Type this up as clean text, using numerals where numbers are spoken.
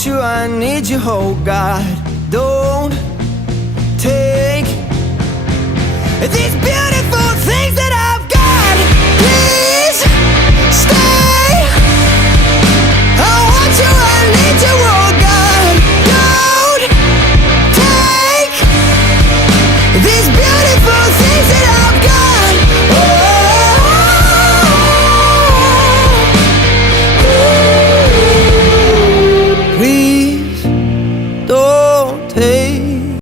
want you, I need you, oh God. Don't take these beautiful